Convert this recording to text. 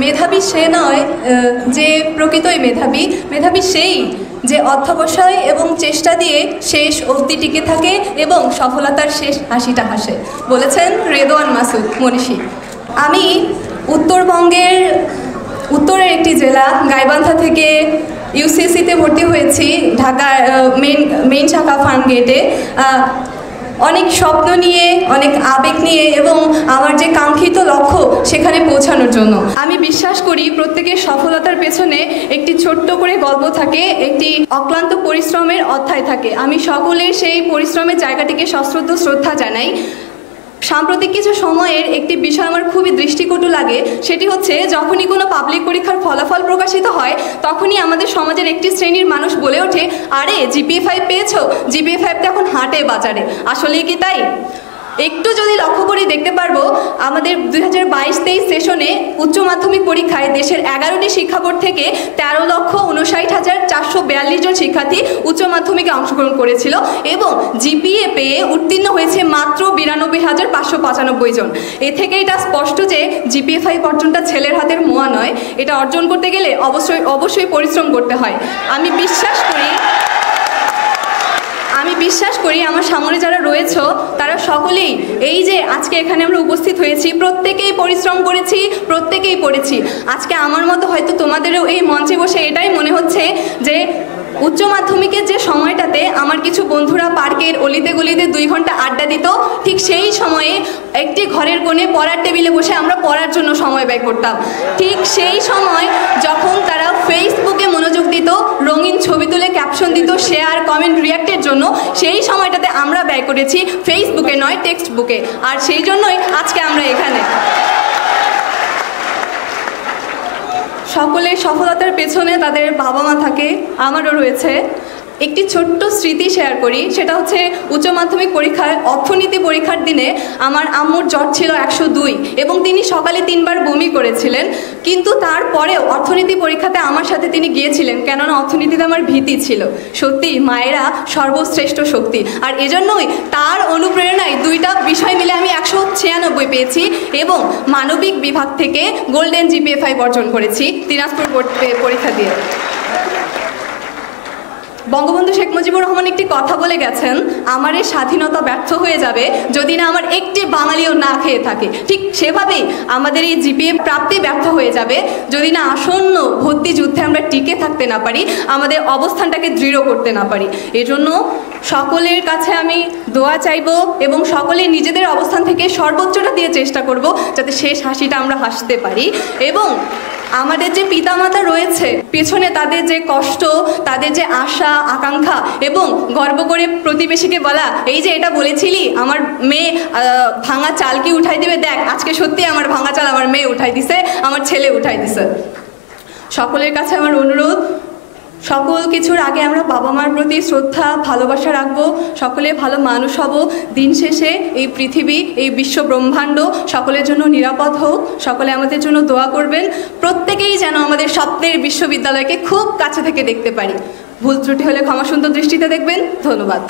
মেধাবী সে নয় যে প্রকৃতই মেধাবী, মেধাবী সেই যে অধ্যবসায় এবং চেষ্টা দিয়ে শেষ অবধি টিকে থাকে এবং সফলতার শেষ হাসিটা হাসে, বলেছেন রেদওয়ান মাসুদ মনীষী। আমি উত্তরবঙ্গের উত্তরের একটি জেলা গাইবান্ধা থেকে ইউসিসিতে ভর্তি হয়েছি, ঢাকার মেইন শাখা ফার্মগেটে। অনেক স্বপ্ন নিয়ে, অনেক আবেগ নিয়ে এবং আমার যে কাঙ্ক্ষিত লক্ষ্য সেখানে পৌঁছানোর জন্য। আমি বিশ্বাস করি প্রত্যেকের সফলতার পেছনে একটি ছোট্ট করে গল্প থাকে, একটি অক্লান্ত পরিশ্রমের অধ্যায় থাকে। আমি সকলের সেই পরিশ্রমের জায়গাটিকে সশ্রদ্ধ শ্রদ্ধা জানাই। সাম্প্রতিক কিছু সময়ের একটি বিষয় আমার খুবই দৃষ্টিকটু লাগে, সেটি হচ্ছে যখনই কোনো পাবলিক পরীক্ষার ফলাফল প্রকাশিত হয় তখনই আমাদের সমাজের একটি শ্রেণীর মানুষ বলে ওঠে, আরে জিপিএ 5 পেয়েছো, জিপিএ 5 তো এখন হাটে বাজারে। আসলেই কি তাই? একটু যদি লক্ষ্য করি দেখতে পারবো আমাদের 2022-23 সেশনে উচ্চ মাধ্যমিক পরীক্ষায় দেশের 11টি শিক্ষা বোর্ড থেকে 13,59,442 জন শিক্ষার্থী উচ্চ মাধ্যমিকে অংশগ্রহণ করেছিল এবং জিপিএ পেয়ে উত্তীর্ণ হয়েছে মাত্র 92,595 জন। এ থেকে এটা স্পষ্ট যে জিপিএ 5 অর্জনটা ছেলের হাতের মোয়া নয়, এটা অর্জন করতে গেলে অবশ্যই পরিশ্রম করতে হয়। আমি বিশ্বাস করি আমার সামনে যারা রয়েছে তারা সকলেই এই যে আজকে এখানে আমরা উপস্থিত হয়েছি প্রত্যেকেই পরিশ্রম করেছি, প্রত্যেকেই পড়েছি। আজকে আমার মতো হয়তো তোমাদেরও এই মঞ্চে বসে এটাই মনে হচ্ছে যে উচ্চ মাধ্যমিকের যে সময়টাতে আমার কিছু বন্ধুরা পার্কের অলিতে গলিতে 2 ঘন্টা আড্ডা দিত, ঠিক সেই সময়ে একটি ঘরের কোণে পড়ার টেবিলে বসে আমরা পড়ার জন্য সময় ব্যয় করতাম। ঠিক সেই সময় যখন তারা ফেসবুকে মনোযোগ দিত, রঙিন ছবি তুলে ক্যাপশন দিত, শেয়ার কমেন্ট রিয়াক্টের জন্য, সেই সময়টাতে আমরা ব্যয় করেছি ফেসবুকে নয় টেক্সট বুকে। আর সেই জন্যই আজকে আমরা এখানে। সকলের সফলতার পেছনে তাদের বাবা মা থাকে, আমারও রয়েছে। একটি ছোট্ট স্মৃতি শেয়ার করি, সেটা হচ্ছে উচ্চ মাধ্যমিক পরীক্ষায় অর্থনীতি পরীক্ষার দিনে আমার আম্মুর জ্বর ছিল 102 এবং তিনি সকালে 3 বার বমি করেছিলেন, কিন্তু তারপরেও অর্থনীতি পরীক্ষাতে আমার সাথে তিনি গিয়েছিলেন, কেননা অর্থনীতিতে আমার ভীতি ছিল। সত্যি মায়েরা সর্বশ্রেষ্ঠ শক্তি, আর এজন্যই তার অনুপ্রেরণায় 2টা বিষয় মিলে আমি 196 পেয়েছি এবং মানবিক বিভাগ থেকে গোল্ডেন জিপিএ 5 অর্জন করেছি দিনাজপুর পরীক্ষা দিয়ে। বঙ্গবন্ধু শেখ মুজিবুর রহমান একটি কথা বলে গেছেন, আমার এই স্বাধীনতা ব্যর্থ হয়ে যাবে যদি না আমার একটি বাঙালিও না খেয়ে থাকে। ঠিক সেভাবেই আমাদের এই জিপিএ প্রাপ্তি ব্যর্থ হয়ে যাবে যদি না আসন্ন ভর্তি যুদ্ধে আমরা টিকে থাকতে না পারি, আমাদের অবস্থানটাকে দৃঢ় করতে না পারি। এজন্য সকলের কাছে আমি দোয়া চাইব এবং সকলে নিজেদের অবস্থান থেকে সর্বোচ্চটা দিয়ে চেষ্টা করব যাতে শেষ হাসিটা আমরা হাসতে পারি। এবং আমাদের যে পিতামাতা রয়েছে পেছনে, তাদের যে কষ্ট, তাদের যে আশা আকাঙ্ক্ষা এবং গর্ব করে প্রতিবেশীকে বলা, এই যে এটা বলেছিলি আমার মেয়ে ভাঙা চাল কি উঠাই দিবে, দেখ আজকে সত্যি আমার ভাঙা চাল আমার মেয়ে উঠাই দিছে, আমার ছেলে উঠাই দিছে। সকলের কাছে আমার অনুরোধ, সকল কিছুর আগে আমরা বাবা মার প্রতি শ্রদ্ধা ভালোবাসা রাখবো, সকলে ভালো মানুষ হব। দিন শেষে এই পৃথিবী, এই বিশ্ব ব্রহ্মাণ্ড সকলের জন্য নিরাপদ হোক, সকলে আমাদের জন্য দোয়া করবেন। প্রত্যেকেই যেন আমাদের স্বপ্নের বিশ্ববিদ্যালয়কে খুব কাছে থেকে দেখতে পারি। ভুল ত্রুটি হলে ক্ষমা সুন্দর দৃষ্টিতে দেখবেন। ধন্যবাদ।